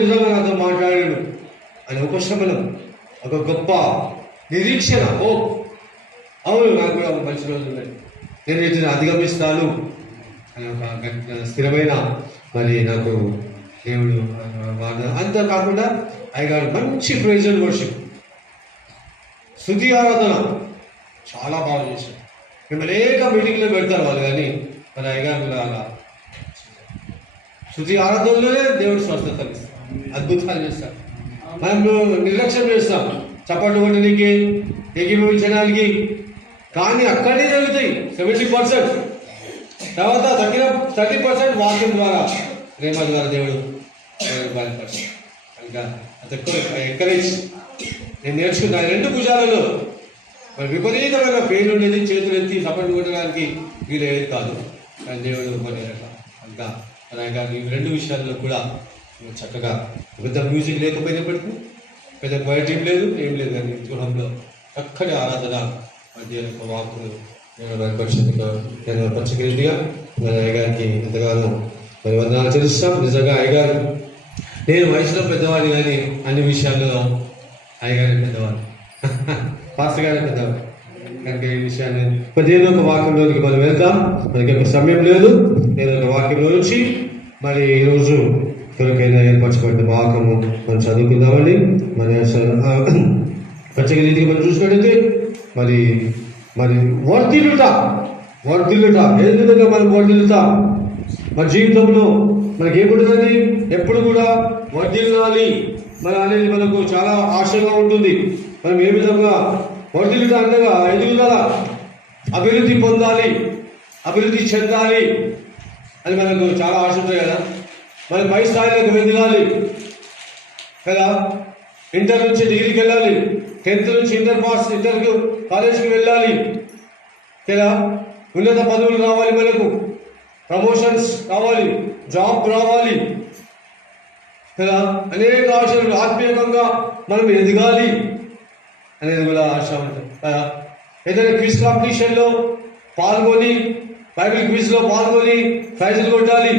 నిజంగా నాతో మాట్లాడాడు. ఆయన ఉపశమనం, ఒక గొప్ప నిరీక్షణ. ఓ అవును, నాకు కూడా ఒక మంచి రోజు ఉన్నాయి, నేను వీటిని అధిగమిస్తాను అని ఒక స్థిరమైన మరి నాకు దేవుడు అంతా కాకుండా అయ్యగారు మంచి ప్రైజ్ అండ్ వర్షిప్, స్తుతి ఆరాధన చాలా బాగా చేశారు. మేము అనేక మీటింగ్లో పెడతారు వాళ్ళు, కానీ మన అయ్యగారు కూడా అలా స్తుతి ఆరాధనలోనే దేవుడు స్వస్థత ఇస్తాం, అద్భుతాలు చేస్తాం. మనం నిర్లక్ష్యం చేస్తాం చప్పట్లు కొట్టడానికి, ఏకీభవించడానికి, కానీ అక్కడే జరుగుతాయి 70%. తర్వాత తగ్గిన 30% వాక్యం ద్వారా, ప్రేమ ద్వారా దేవుడు బయలుపడతాడు. ఇంకా అది ఎంకరేజ్ నేను నేర్చుకున్నా. 2 భుజాలలో విపరీతమైన పెయిన్ ఉండేది, చేతులు ఎత్తి చప్పట్లు కొట్టడానికి వీలయ్యేది కాదు, కానీ దేవుడు మరి ఇంకా అలాగా ఈ 2 విషయాల్లో కూడా చక్కగా పెద్ద మ్యూజిక్ లేకపోయినప్పటికీ, పెద్ద బయట లేదు, ఏం లేదు, కానీ గృహంలో చక్కటి ఆరాధన దేవుని యొక్క వాక్కులు నేను పచ్చకరీతిగా మరి అయ్యగారికి ఎంతగానో మరి వందనాలు తెలుస్తాం. నిజంగా అయ్యగారు, నేను వయసులో పెద్దవాడిని, కానీ అన్ని విషయాల్లో అయ్యగారి పెద్దవాడు, పాస్టర్ గారి పెద్దవాడు. కనుక ఈ విషయాన్ని దేవుని యొక్క వాక్యంలోనికి మనం వెళ్తాం. మనకి ఒక సమయం లేదు. నేను ఒక వాక్యంలో నుంచి మరి ఈరోజు కొరకైనా ఏర్పరచబడిన వాక్యము మనం చదువుకుందామండి. మరి ప్రత్యేక రీతిగా మనం చూసినట్టయితే మరి మరి వర్ధిల్లుట ఏ విధంగా మనం వర్ధిల్లుతాం మన జీవితంలో మనకి ఏముంటుందండి, ఎప్పుడు కూడా వర్ధిల్లాలి మన అనేది మనకు చాలా ఆశగా ఉంటుంది. మనం ఏ విధంగా వర్ధిల్లుట అనగా ఎదుగుదల, అభివృద్ధి పొందాలి, అభివృద్ధి చెందాలి అని మనకు చాలా ఆశ ఉంటుంది కదా. మనం పై స్థాయిలోకి ఎదగాలి కదా, ఇంటర్ నుంచి డిగ్రీకి వెళ్ళాలి, 10th నుంచి ఇంటర్కి కాలేజ్కి వెళ్ళాలి కదా, ఉన్నత పదవులు రావాలి, మనకు ప్రమోషన్స్ కావాలి, జాబ్ రావాలి కదా, అనేక ఆశలు, ఆత్మీయంగా మనం ఎదగాలి అనేది కూడా ఆశ ఉంటుంది కదా. ఏదైనా క్విజ్ కాంపిటీషన్లో పాల్గొని, బైబిల్ క్విజ్లో పాల్గొని ప్రైజులు కొట్టాలి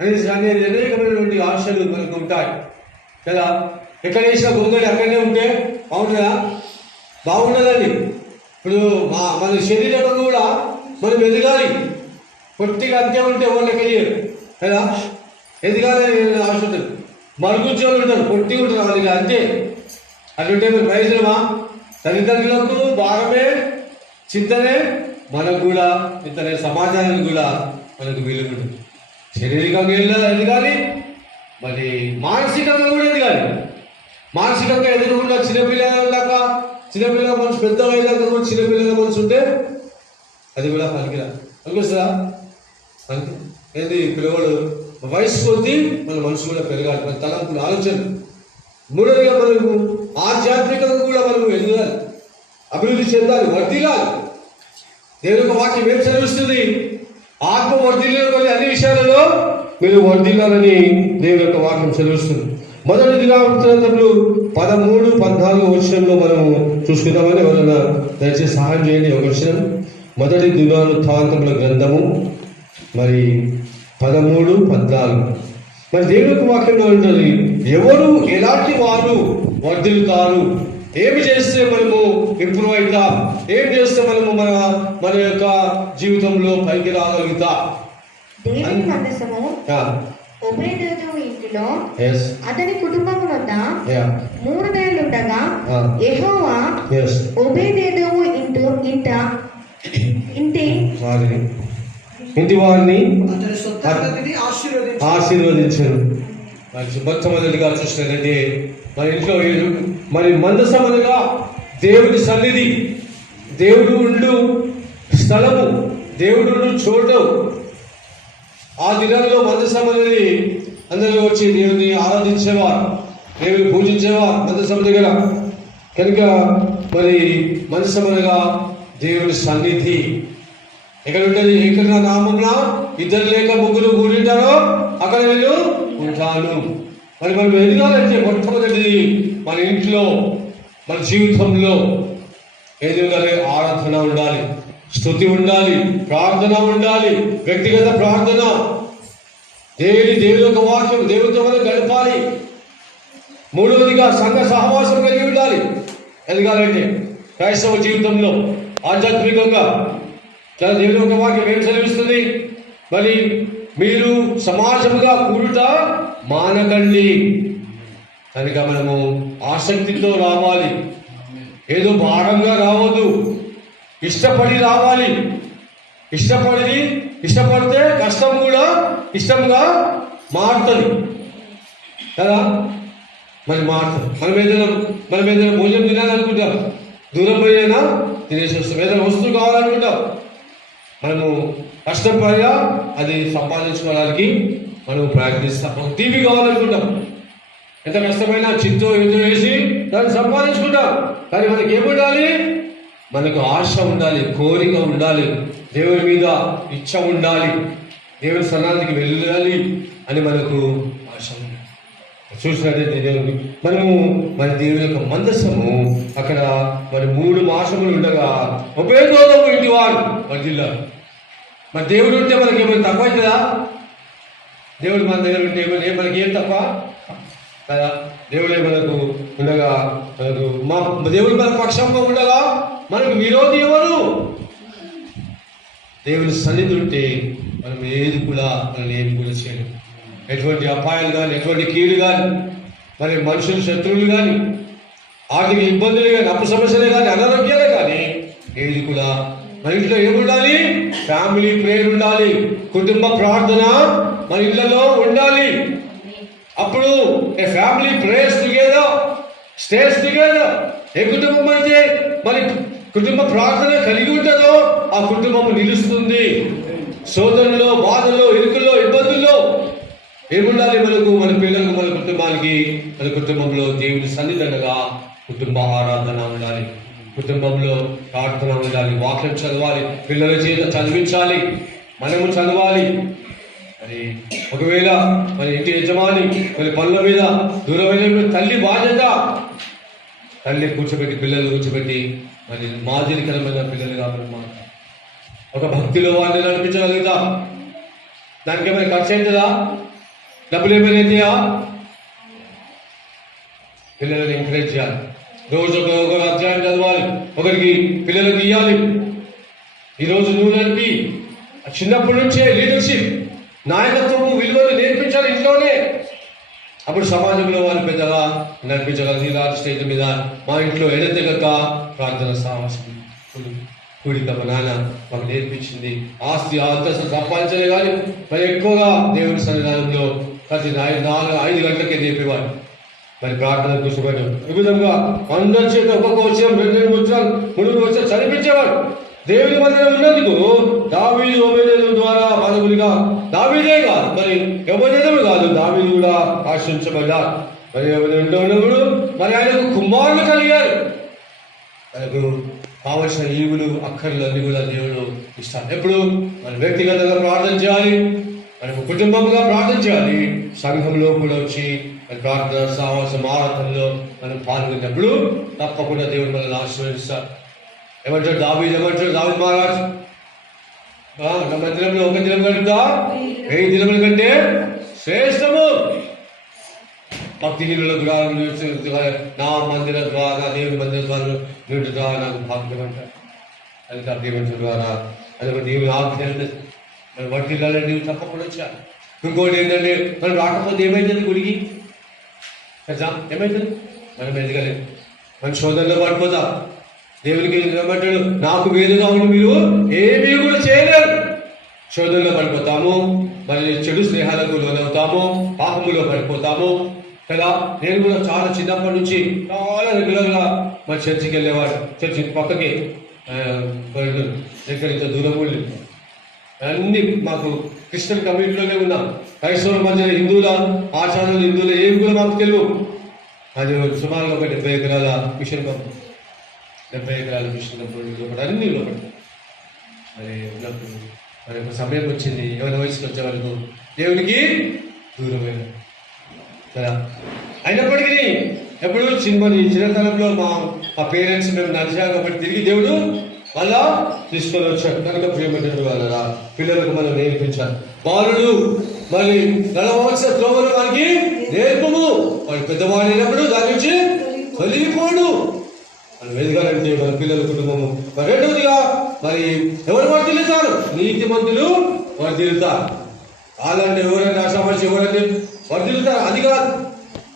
అనేది అనేకమైనటువంటి ఆశలు మనకు ఉంటాయి కదా. ఎక్కడ వేసిన గొంగళి అక్కడనే ఉంటే బాగుంటుందా? బాగుండదండి. ఇప్పుడు మన శరీరం కూడా మనం ఎదగాలి. పొట్టిగా అంతే ఉంటే వాళ్ళకి అయ్యారు కదా, ఎదగాలి ఆశ ఉంటుంది. మరుగుజ్జోలు ఉంటారు, పొట్టిగా ఉంటారు, వాళ్ళకి అంతే. అటుంటే మీరు ప్రయోజనమా? తల్లిదండ్రులకు భారమే, చింతనే, మనకు కూడా ఇంతనే, సమాజానికి కూడా మనకు వీలు ఉంటుంది. శారీరకంగా ఎదగాలి, మరి మానసికంగా కూడా ఎదగాలి. మానసికంగా ఎదగకుండా చిన్నపిల్లల మనసు, పెద్దగా అయ్యేదాకా కూడా చిన్నపిల్లల మనసు ఉంటే అది కూడా పనికిరా, అనిపిస్తుందా? ఏంది పిల్లవాడు వయసు కొద్దీ మన మనసు కూడా పెరగాలి, మన తలంపులు, ఆలోచన. మూడవదిగా మనకు ఆధ్యాత్మికంగా కూడా మనము ఎదగాలి, అభివృద్ధి చెందాలి, వర్ధిల్లాలి. దేవుని యొక్క వాక్యం ఏం చదివిస్తుంది? ఆత్మ వర్ధిల్లాలి, అన్ని విషయాలలో మీరు వర్ధిల్లాలని దేవుని యొక్క వాక్యం చదివిస్తుంది. మొదటి దినవృత్తాంతములు 13-14 వచనంలో మనము చూసుకుందామని ఎవరైనా దయచేసి సహాయం చేయండి. ఒక వచనం, మొదటి దినవృత్తాంతముల గ్రంథము మరి 13-14. మరి దేవుని యొక్క వాక్యంలో ఉంటుంది, ఎవరు ఎలాంటి వారు వర్ధిల్లుతారు, ఏమి చేస్తే మనము ఇంప్రూవ్ అవుతాం, ఏం చేస్తే మనము మన యొక్క జీవితంలో పైకి రాగలుగుతాం. ఇంటిలో అతని కుటుంబము వద్ద 3 నెలలుండగా యెహోవా ఓబేదెదోము ఇంటి వారిని ఆశీర్వదించారు. మొట్టమొదటిగా చూసినట్లయితే మన ఇంట్లో మరి మందసమనగా దేవుడి సన్నిధి, దేవుడు ఉండు స్థలము, దేవుడు ఉండు చోటు. ఆ దినాల్లో మందసం అనేది అందరూ వచ్చి దేవుని ఆరాధించేవారు, దేవుని పూజించేవారు మందసం దగ్గర. కనుక మరి మందసం అనగా దేవుని సన్నిధి ఎక్కడ ఉంటుంది? ఎక్కడ నా నామమున 2 లేక 3 కూడింటారో అక్కడ నేను ఉంటాను. మరి మనం ఎదగాలంటే మొట్టమొదటిది మన ఇంట్లో, మన జీవితంలో ఏది ఉండాలి? ఆరాధన ఉండాలి, స్తుతి ఉండాలి, ప్రార్థన ఉండాలి, వ్యక్తిగత ప్రార్థన, దేవుని యొక్క వాక్యం, దేవునితో మనం గడపాలి. మూడవదిగా సంఘ సహవాసం కలిగి ఉండాలి. ఎదగాలంటే క్రైస్తవ జీవితంలో ఆధ్యాత్మికంగా చాలా దేవుని ఒక వాక్యం ఏం సెలవిస్తుంది, మరి మీరు సమాజముగా కూడుట మానకండి. కనుక మనము ఆసక్తితో రావాలి, ఏదో భారంగా రావద్దు, ఇష్టపడి రావాలి. ఇష్టపడితే కష్టం కూడా ఇష్టంగా మారుతుంది కదా. మరి మారుతుంది. మనం ఏదైనా భోజనం తినాలనుకుంటాం, దూరం పోయినా తినేసి వస్తాం. ఏదైనా వస్తువు కావాలనుకుంటాం, మనము కష్టపడిగా అది సంపాదించుకోవడానికి మనం ప్రయత్నిస్తాం. టీవీ కావాలనుకుంటాం, ఎంత కష్టమైనా చిత్తో ఏదో వేసి దాన్ని సంపాదించుకుంటాం. కానీ మనకి ఏముండాలి? మనకు ఆశ ఉండాలి, కోరిక ఉండాలి, దేవుని మీద ఇచ్చ ఉండాలి, దేవుని స్థానానికి వెళ్ళాలి అని మనకు ఆశ ఉంది. చూసినట్లయితే దేవుని మన దేవుని యొక్క మందస్సము అక్కడ మరి 3 మాసములు ఉండగా ఉపయోగం ఇంటి వాడు మన జిల్లా. మరి దేవుడు ఉంటే మనకి ఏమైనా తక్కువ అవుతుందా? దేవుడు మన దగ్గర ఉంటే మనకి ఏం తక్కువ కదా. దేవుడే మనకు ఉండగా, దేవుడు మన పక్షంగా ఉండగా మనకు విరోధి ఎవరు? దేవుని సన్నిధి ఉంటే మనం ఏది కూడా చేయలేము. ఎటువంటి అపాయాలు కానీ, ఎటువంటి కీడు కానీ, మరి మనుషులు శత్రువులు కానీ, ఆర్థిక ఇబ్బందులు కానీ, అప్పు సమస్యలే కానీ, అనారోగ్యాలే కానీ ఏది కూడా మన ఇంట్లో ఏముండాలి? ఫ్యామిలీ ప్రేయర్ ఉండాలి, కుటుంబ ప్రార్థన మన ఇళ్లలో ఉండాలి. అప్పుడు a family prayers together, stays together. ఏ కుటుంబం అయితే మరి కుటుంబ ప్రార్థన కలిగి ఉంటుందో ఆ కుటుంబం నిలుస్తుంది. సోదరులో, బాధల్లో, ఇరుకుల్లో, ఇబ్బందుల్లో ఏముండాలి? మన పిల్లలకు, మన కుటుంబానికి, మన కుటుంబంలో దేవుని సన్నిధనగా కుటుంబ ఆరాధన ఉండాలి, కుటుంబంలో ప్రార్థన ఉండాలి, వాక్యం చదవాలి, పిల్లల చేత చదివించాలి, మనము చదవాలి. మరి ఒకవేళ మన ఇంటి యజమాని మరి పనుల మీద దూరమైన తల్లి బాధ్యత, తల్లి కూర్చోబెట్టి, పిల్లలు కూర్చోబెట్టి మరి మాదిరికరమైన పిల్లలుగా మనం ఒక భక్తిలో వాళ్ళని నడిపించగలుగుతాం. దానికి ఏమైనా ఖర్చు అవుతుందా? డబ్బులు ఏమైనా అవుతాయా? పిల్లలను ఎంకరేజ్ చేయాలి. రోజు ఒక అధ్యాయం చదవాలి, ఒకరికి పిల్లలకు ఇవ్వాలి. ఈరోజు నువ్వు నడిపి చిన్నప్పటి నుంచే లీడర్షిప్, నాయకత్వము, విలువలు నేర్పించాలి ఇంట్లోనే. అప్పుడు సమాజంలో వాళ్ళు పెద్దగా నడిపించగలరు. ఇలాంటి స్టేజ్ మీద మా ఇంట్లో ఎడతెగక ప్రార్థన సాహసం కూడిక మా నాన్న మాకు నేర్పించింది. ఆస్తి అంతస్తు సంపాదించలే కానీ మరి ఎక్కువగా దేవుని సన్నిధానంలో ప్రతి 4-5 గంటలకే నేర్పేవాడు. మరి ప్రార్థన కూర్చోబెట్టాం. ఈ విధంగా అందరి చేత ఒక్కొక్క వచ్చాం, 2 వచ్చాం, 3 వచ్చాం చదివించేవాడు. దేవుని మందిరం ఉన్నందుకు దావీదు ఓబేదేదోము ద్వారా మనకులుగా, దావీదే కాదు మరి ఓబేదేదోము కాదు, దావీదు కూడా ఆశ్రయించబడ్డారు. మరి ఉండేవాడు మరి ఆయనకు కుమారులు కలిగారు. ఆయనకు కావలసిన ఈవులు, అక్కర్లు అన్ని కూడా దేవుడు ఇస్తాడు. ఎప్పుడు మనం వ్యక్తిగతంగా ప్రార్థన చేయాలి, మనకు కుటుంబంగా ప్రార్థన చేయాలి, సంఘంలో కూడా వచ్చి మన ప్రార్థన సహవాసం ఆరాధనలో మనం పాల్గొన్నప్పుడు తప్పకుండా దేవుడు మనల్ని ఆశీర్వదిస్తాడు. ఏమంటాడు దావీదు మహారాజ్, నా మందిరంలో 1 దినం గడుపుతా 1000 దినముల కంటే శ్రేష్టము. భక్తిహీనుల ద్వారా నా మందిర ద్వారా, నా దేవుని మందిర ద్వారా నీటి ద్వారా నాకు భాగ్యం అంటారు. అది ఆ దేవుని ద్వారా అది దేవుని ఆజ్ఞ మనం వర్తిల్లాలని నీవు తప్పకుండా వచ్చాను. ఇంకోటి ఏంటంటే మనం రాకపోతే ఏమైతుంది? గుడికి కదా ఏమవుతుంది? మనం ఎదగలేదు, మన శోధనలో పడిపోతా. దేవునికి ఏమంటాడు, నాకు వేరుగా ఉండి మీరు ఏమీ కూడా చేయలేరు. శోధనలో పడిపోతాము, మరి చెడు స్నేహాలకు లోనవుతాము, పాపములో పడిపోతాము కదా. నేను కూడా చాలా చిన్నప్పటి నుంచి చాలా రెగ్యులర్గా మా చర్చికి వెళ్ళేవాడు. చర్చి పక్కకి దగ్గర ఇంత దూరం కూడా అన్ని మాకు క్రిస్టియన్ కమ్యూనిటీలోనే ఉన్నాం. క్రైస్తవుల మధ్య హిందువుల ఆచారాలు, హిందువుల ఏమి కూడా మాకు తెలియదు. అది సుమారుగా ఒక 70 ఎకరాల మిషన్ పంపు, 70 ఎకరాల మిషన్ లోపల అన్ని లోపల మరి ఉన్నప్పుడు మరి ఒక సమయం వచ్చింది, ఎవరి వయసుకి వచ్చే వరకు దేవునికి దూరమైన కదా. అయినప్పటికీ ఎప్పుడు చిన్నతనంలో మా పేరెంట్స్ మేము నడిచాం కాబట్టి తిరిగి దేవుడు మళ్ళా తీసుకొని వచ్చాడు. కనుక ప్రేమడు వాళ్ళ పిల్లలకు మనం నేర్పించాలి. బాలుడు మరి నడవలసిన త్రోవలు వారికి నేర్పము, వాడు పెద్దవాడు అయినప్పుడు దాని నుంచి తొలగిపోడు. మనం ఎదగాలంటే మన పిల్లల కుటుంబము. మరి రెండవదిగా మరి ఎవరు వర్ధిల్లుతారు? నీతిమంతులు వర్ధిల్లుతారు. వాళ్ళంటే ఎవరైనా ఆశాపరిచి ఎవరైతే వర్ధిల్లుతారు అది కాదు.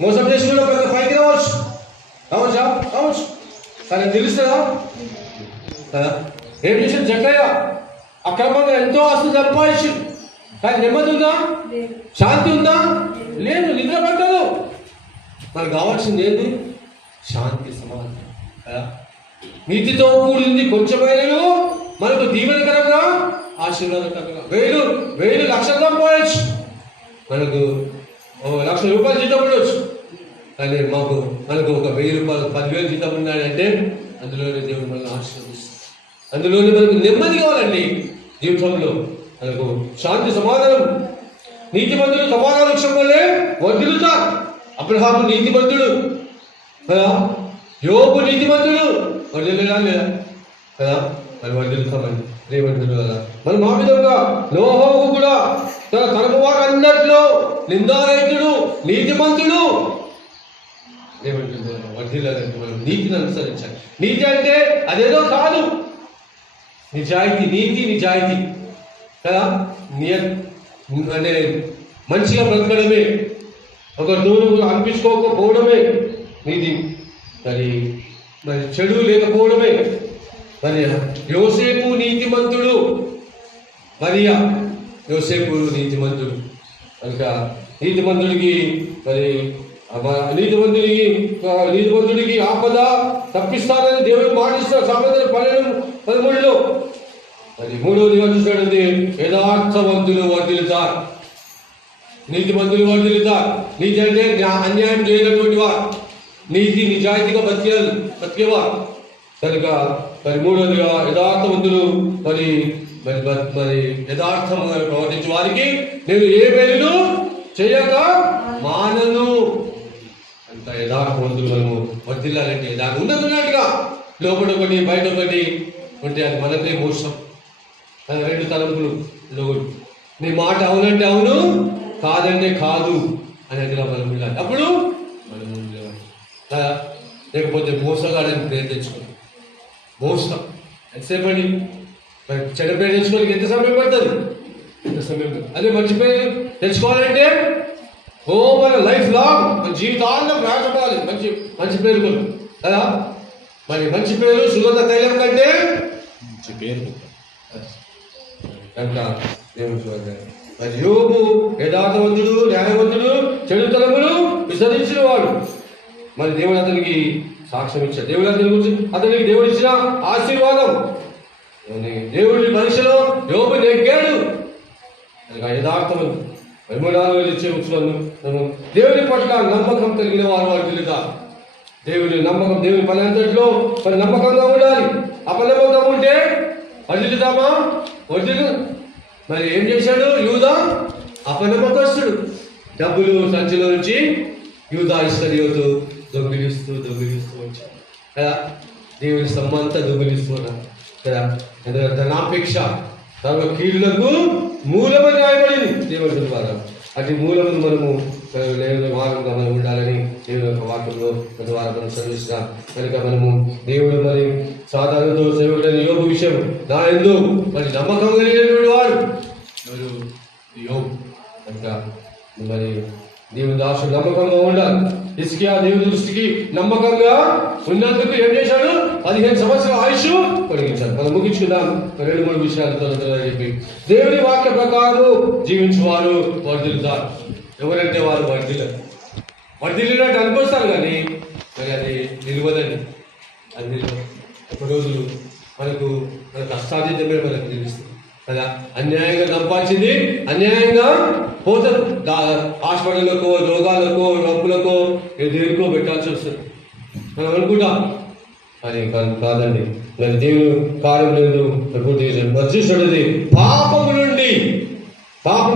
మోసం చేసి కూడా పెద్ద పైకి రావచ్చు కానీ తెలుస్తుందా కదా? ఏం చేసిన జక్కయ్య అక్రమంగా ఎంతో ఆస్తి సంపాదించి కానీ నెమ్మది ఉందా? శాంతి ఉందా? లేదు, నిద్ర పట్టదు. మనకు కావాల్సింది ఏంటి? శాంతి, సమాధానం కదా. నీతితో కూడింది కొంచెమైనను మనకు దీవెనకరంగా ఆశీర్వాదకరంగా. వేలు లక్షలు సంపాదించు, మనకు 1,00,000 రూపాయలు జీతం ఉండొచ్చు, కానీ మనకు ఒక 1,000 రూపాయలు 10,000 జీతం ఉన్నాడంటే అందులోనే దేవుడు మనల్ని ఆశీర్వదిస్తాడు. అందులోనే మనకు నెమ్మది కావాలండి జీవితంలో. మనకు శాంతి, సమాధానం. నీతిమంతుడు సమాధాన వృక్షం వల్లే వర్ధిల్లుతారు. అబ్రహాము నీతిమంతుడు కదా, యోబు నీతిమంతుడు, వర్ధిల్లుడా లేదా కదా? మరి వర్ధిల్లుతామని రేవంతుడు కదా. మరి మా విధంగా నోహోవు కూడా తన తరపు వారు అన్నట్లు నిందారహితుడు, నీతిమంతుడు. ఏమంటుంది? వర్ధిల్లాలంటే మనం నీతిని అనుసరించాలి. నీతి అంటే అదేదో కాదు, నిజాయితీ. నిజాయితీ కదా. అంటే మంచిగా బ్రతకడమే, ఒక దూరం అనిపించుకోకపోవడమే నీతి. మరి చెడు లేకపోవడమే. మరి యోసేపు నీతిమంతుడు, మరియా యోసేపు నీతిమంతుడు కనుక నీతిమంతుడికి నీతిమంతుడికి ఆపద తప్పిస్తానని దేవుడు మాటిస్తాడు. సామెతలు 12:13. మరి మూడవదిగా చూసాడంటే యథార్థవంతులు వర్ధిల్లుతారు, నీతిమంతులు వర్ధిల్లుతారు. నీతి అంటే అన్యాయం చేయనటువంటి వారు, నీతి నిజాయితీగా బతికేవారు కనుక. మరి మూడవదిగా యథార్థవంతులు మరి యథార్థంగా ప్రవర్తించే వారికి నేను ఏ మేలు చేయక మానను అంత యథార్థవంతులు మనము వర్ధిల్లాలంటే దాని ఉన్నట్టుగా లోపల ఒకటి బయట ఒకటి ఉంటే అది మనకే మోసం. 2 తలంపులు లోటు. నీ మాట అవునంటే అవును, కాదంటే కాదు అనేది మనం ఉండాలి. అప్పుడు మనం లేకపోతే మోసగాడని పేరు తెచ్చుకోండి. మోసం ఎంతసేపు అండి? చెడ్డ పేరు తెచ్చుకోనికి ఎంత సమయం పడుతుంది? ఎంత సమయం? అదే మంచి పేరు తెచ్చుకోవాలంటే మన లైఫ్ లాంగ్, మన జీవితాల్లో ప్రయాసపడాలి మంచి పేరు కదా. మరి మంచి పేరు సుగంధ తైలం కంటే మంచి పేరు కనుక దేవుడు చూడాలి. మరి యోబు యథార్థవంతుడు, న్యాయవంతుడు, చెడు తలములు విసరించిన వాడు. మరి దేవుడు అతనికి సాక్ష్యం ఇచ్చాడు. దేవుడు అతనికి దేవుడు ఇచ్చిన ఆశీర్వాదం. దేవుడి పరీక్షలో యోబు నెగ్గాడు. యథార్థవంతుడు. 34 ఇచ్చే ఉత్సవాలను దేవుని పట్ల నమ్మకం కలిగిన వారు వర్ధిల్లుతారు. దేవుని పని అంతట్లో మరి నమ్మకంగా ఉండాలి. అపనమ్మకంగా ఉంటే వర్ధిల్లుతామా? మరి ఏం చేశాడు యూదా? అపనమ్మకస్తుడు. డబ్బులు సంచిలో నుంచి యూదా ఇస్కరియోతు దొంగిలిస్తూ వచ్చాడు కదా. దేవుని సమ్మంతా దొంగిలిస్తూ ఉన్నాడు కదా. ఎందుకంటే ధనాపేక్ష సర్వ కీడులకు మూలమని రాయబడింది దేవుని ద్వారా. అటు మూలమును మనము వారంగా మనం ఉండాలని దేవుని యొక్క వాక్యంలో ప్రతి వారం మనం చదివిస్తున్నాం కనుక మనము దేవుడు మరి సాధారణతో సేవకుడైన యోబు విషయం నా ఎందు మరి నమ్మకం కలిగినటువంటి వారు యోబు కనుక మరి దేవుని దాసుడు నమ్మకంగా ఉండాలి. హిజ్కియా దేవుని దృష్టికి నమ్మకంగా ఉన్నందుకు ఏం చేశాడు? 15 సంవత్సరాల ఆయుష్ పొడిగించాడు. మనం ముగించుకుందాం 2-3 విషయాలతో చెప్పి. దేవుని వాక్య ప్రకారం జీవించేవారు వర్ధిల్లుతారు. ఎవరంటే వారు వర్ధిల్లినట్టు అనుకొస్తారు కానీ మరి అది నిలవదండి. అది నిలవదు. ఒక రోజులు మన కష్టాతీతమే మనకు తెలుస్తుంది కదా. అన్యాయంగా సంపాదించింది అన్యాయంగా పోతుంది. హాస్పిటల్కో, రోగాలకో, డబ్బులకో, దేనికో పెట్టాల్సి వస్తుంది మనం అనుకుంటాం. అది కాదండి. మరి దేవుడు కార్యం లేదు. చూసినది పాపము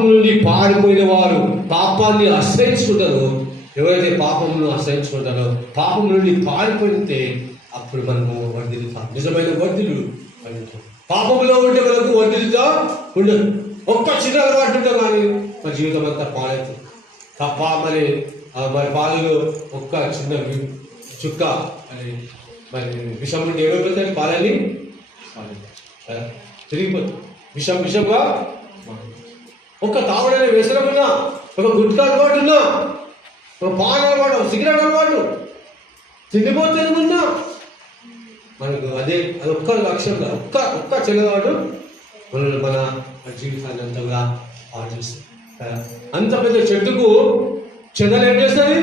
నుండి పారిపోయిన వారు పాపాన్ని ఆశ్రయించుకుంటారు. ఎవరైతే పాపమును ఆశ్రయించుకుంటారో పాపం నుండి పారిపోయితే అప్పుడు మనము వర్ధిల్లుతాం. నిజమైన వర్ధిల్లు. పాపములో ఉంటే మనకు వర్ధిల్లుతా ఉండదు. ఒక్క చిన్న అలవాటు ఉంటే కానీ మన జీవితం అంతా పాడవుతుంది. మరి మరి పాలలో ఒక్క చిన్న చుక్క మరి విషం నుండి ఏమైపోతుంది పాలని తిరిగిపోతుంది. విషంగా ఒక్క తాగుడనే వ్యసనం ఉన్నా, ఒక గుట్కా అలవాటు ఉన్నా, ఒక పాన్ అలవాటు, ఒక సిగరెట్ అలవాటు, తిండిపోతే ఉన్నా మనకు అది ఒక్క లక్ష్యంగా ఒక్క చెల్లవాడు మన జీవితాన్ని అంతా కూడా పాడు చేస్తుంది కదా. అంత పెద్ద చెట్టుకు చెదలు ఏం చేస్తుంది,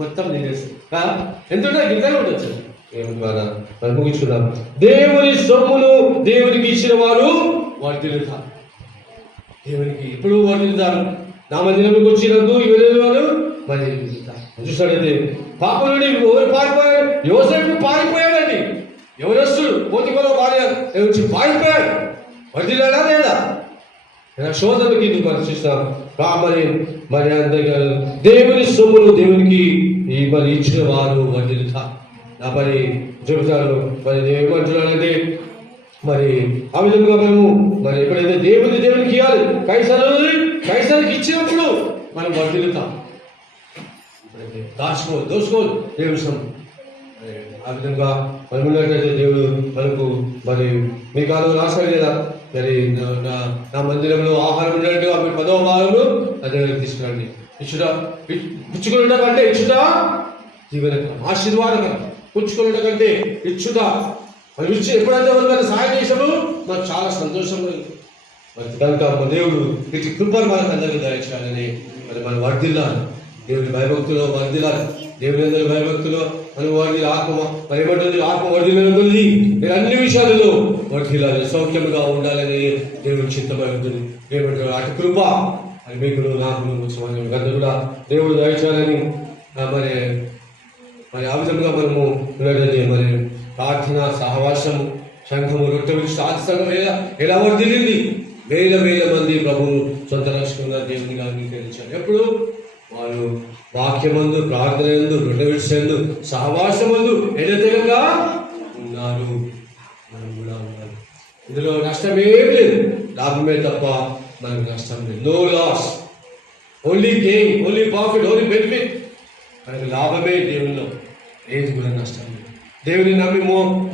మొత్తం తినేస్తుంది కదా. ఎంత గింజలు ఉండొచ్చు. దేవుని ద్వారా మనం ముగించుకున్నాం. దేవుని సొమ్మును దేవునికి ఇచ్చిన వారు వర్ధిల్లుతారు. దేవునికి ఇప్పుడు వర్ధిల్లుతారు. నామదినములకు వచ్చినందుకు ఇవ్వలేదు మరి చూస్తాడండి. పాప నుండి ఎవరు పారిపోయాడు? యోసేపు పారిపోయాడండి. ఎవరొస్తుడు పోతిఫర భార్య వచ్చి పారిపోయాడు. వర్ధిల్లాడా లేదా? శోధనకి మనం చూస్తాం. మరి దేవుని సొమ్మును దేవునికి మరి ఇచ్చిన వారు వర్ధిల్లుతారు. మరి చెబుతారు. మరి ఏమంటున్నాడంటే మరి ఆ విధంగా మనము మరి ఎప్పుడైతే దేవునికి ఇవ్వాలి, కైసరుకి ఇచ్చినప్పుడు మనం వర్ధిల్లుతాం. దోసుకో దేవుని సొమ్ము. ఆ విధంగా మనం ఉన్నట్లయితే దేవుడు మనకు మరి మీ కాలంలో రాశాడు కదా, మరి నా మందిరంలో ఆహారం ఉన్నట్టుగా మీరు 10వ భాగంలో అదే తీసుకురండి. ఇచ్చుట పుచ్చుకున్న కంటే ఇచ్చుట జీవనకరం, ఆశీర్వాదకరం. పుచ్చుకున్న కంటే ఇచ్చుట మరి ఇచ్చి ఎప్పుడైతే వాళ్ళకి సహాయం చేసాము మనకు చాలా సంతోషంగా మరి కనుక దేవుడు ఇటు కృపను మనకు అందరికీ దయచేయాలని మనం వర్ధిల్లాలి. దేవుని భయభక్తులో వర్ధిల్లాలి. దేవుని అందరి భయభక్తులో మనం వాడి ఆత్మ మరి ఏమంటుంది, ఆత్మ వర్ధిల్లుతుంది. మీరు అన్ని విషయాలలో వర్ధిల్లాలి, సౌఖ్యంగా ఉండాలని దేవుని చిత్తమై ఉంటుంది. ఏమంటారు అటు కృప అది మీకు నాకు అందరూ కూడా దేవుడు దయచేయాలని మరి ఆ విధంగా మనము మరి ప్రార్థన సహవాసము సంఘము రొట్టె సాధి సంఘం ఎలా వర్ధిల్లింది. వేల మంది ప్రభు సొంత రక్షకులుగా దేవునిగా అంగీకరించారు. ఎప్పుడు వారు వాక్యమందు, ప్రార్థనందు, రొట్టె విషయందు, సహవాసమందు ఎడతెగగా ఉన్నారు. మనం కూడా ఉన్నారు. ఇందులో నష్టమేం లేదు, లాభమే తప్ప మనకు నష్టం లేదు. No loss, only gain, only profit, only benefit. మనకు లాభమే దేవునిలో, ఏది కూడా నష్టం లేదు. దేవుని నమ్మి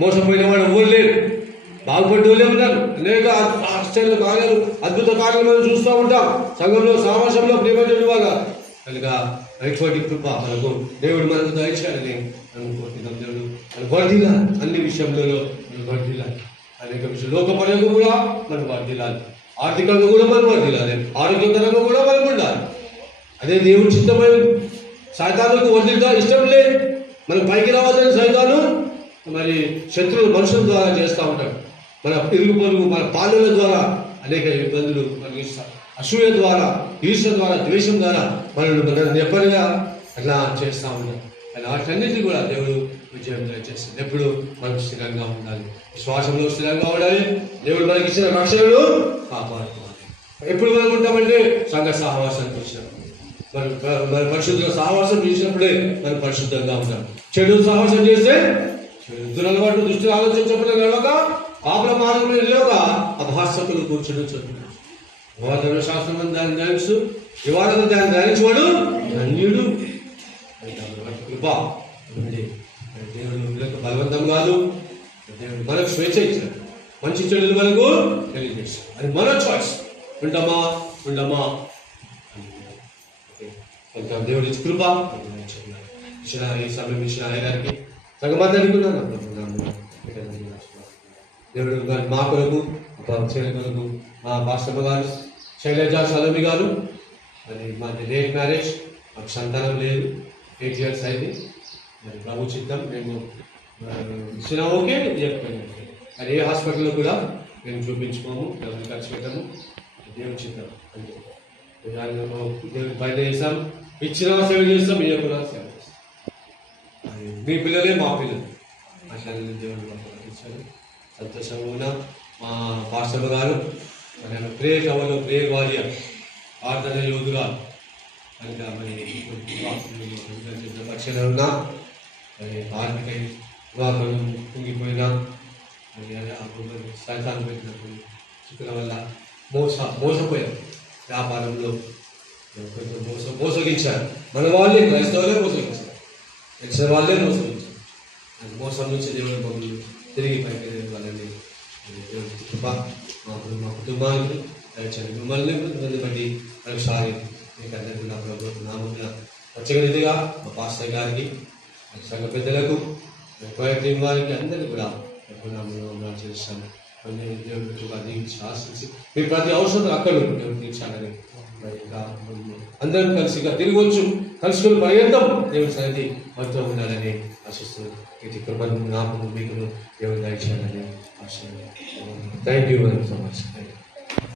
మోసపోయిన వాడు ఎవరు లేరు, బాగుపడ్డ వాళ్ళే ఉన్నారు. అనేక ఆశ్చర్య కార్యాలు, అద్భుత కార్యాలు మనం చూస్తూ ఉంటాం సంఘంలో, సమావేశంలో, ప్రేమజుడు వాగా. కనుక ఎటువంటి కృప మనకు దేవుడు మనకు దయచేయాలని అనుకుంటున్నాం. దేవుడు మనం వర్ధిల్లాలి, అన్ని విషయంలో మనం వర్ధిల్లాలి. అనేక విషయం లోకపరంగా కూడా మనం వర్ధిల్లాలి, ఆర్థికంగా కూడా మనం వర్ధిల్లాలి, ఆరోగ్యకరంగా కూడా మనం ఉండాలి. అదే దేవుడి చిత్తమైనది. సైతానుకు వర్ధిల్లా ఇష్టం లేదు. మనం పైకి రావాలని సైతాను మరి శత్రువులు మనుషుల ద్వారా చేస్తూ ఉంటాడు. మన ఇరుగు పొరుగు, మన పాలన ద్వారా అనేక ఇబ్బందులు మనకి ఇస్తారు. అసూయ ద్వారా, ఈర్ష్య ద్వారా, ద్వేషం ద్వారా మనల్ని నెప్పటిగా అట్లా చేస్తూ ఉంటాం. అలా వాటన్నిటిని కూడా దేవుడు విజయం చేస్తాడు. ఎప్పుడు మనకు స్థిరంగా ఉండాలి, విశ్వాసంలో స్థిరంగా ఉండాలి. దేవుడు మనకి ఇచ్చిన రక్షణను కాపాడుకోవాలి. ఎప్పుడు మనం ఉంటామంటే సంఘ సహవాసానికి వచ్చినప్పుడు, మన పరిశుద్ధ సహవాసం చేసినప్పుడే మనం పరిశుద్ధంగా ఉంటాం. చెడు సహవాసం చేస్తే దురలవాటు, దుష్టులు ఆలోచించకుండా నడవక, పాపల మార్గంలో నిలవక అభాసకులు కూర్చుని చదువు ధర్మశాస్త్రం దాన్ని ధ్యానిస్తూ వివాదం దాన్ని ధ్యానించేవాడు ధన్యుడు. కృప దేవుడు బలవంతం కాదు, దేవుడు మనకు స్వేచ్ఛ ఇచ్చాడు. మంచి చెడులు మనకు తెలియజేస్తాడు. అది మన చాయిస్. ఉండమా దేవుడి కృప ఇచ్చిన ఈ సమయం ఇచ్చిన గారికి సంగమాత అనుకున్నాను. దేవుడు మా కొరకు, చెల్లి కొరకు, మా పాస్టమ్మ గారు శైలజ సలోమి గారు, మరి మాది లేట్ మ్యారేజ్, మాకు సంతానం లేదు, 8 years అయింది. మరి ప్రభు చిత్తం మేము ఇచ్చిన ఓకే చెప్పాను. అది ఏ హాస్పిటల్లో కూడా మేము చూపించుకోము, డబ్బులు ఖర్చు పెట్టాము. దేవుని చిత్తం అంటే దేవుని బయట చేస్తాం, ఇచ్చిన సేవ చేస్తాం, ఇవ్వకుండా సేవ చేస్తాం. మీ పిల్లలే మా పిల్లలు అట్లా దేవుడు ఇచ్చారు. సంతోషంగా మా పాస్టమ్మ గారు మరి ప్రేయర్ కావాలి, ప్రేయర్ వారియర్, ప్రార్థన యోధుగా కనుక మరి పక్షంలో ఉన్నా, మరి ఆర్థిక వివాహం కుంగిపోయినా, మరి సైతాన్ని పెట్టినప్పుడు చిక్కుల వల్ల మోసపోయాం. వ్యాపారంలో కొంచెం మోసగించారు. మన వాళ్ళే క్రైస్తవులే మోసగించారు, తెలిసిన వాళ్ళే మోసగించారు. మోసం నుంచి దేవుని మమ్మల్ని తిరిగి పైకి వాళ్ళని దేవుని కృప మా కుటుంబానికి దయచేయండి. మిమ్మల్ని బట్టి ఒకసారి మీకు అందరికీ నా ప్రభు నామమున వచ్చగలిదిగా మా పాస్టర్ గారికి, సంఘ పెద్దలకు, టీం వారికి అందరికీ కూడా నామమున చేస్తాను. దేవుని కృప దీవించి ఆశించి మీ ప్రతి అవసరం అక్కడ దేవుడు తీర్చాలని అందరం కలిసిగా తిరగవచ్చు, కలుసుకుని పర్యంతం దేవుని సన్నిధి మనతో ఉండాలని ఆశిస్తున్నాను. ఇది కృపను నామము మీకు దేవుని దయచేయాలని ఆశ. Thank you very so much.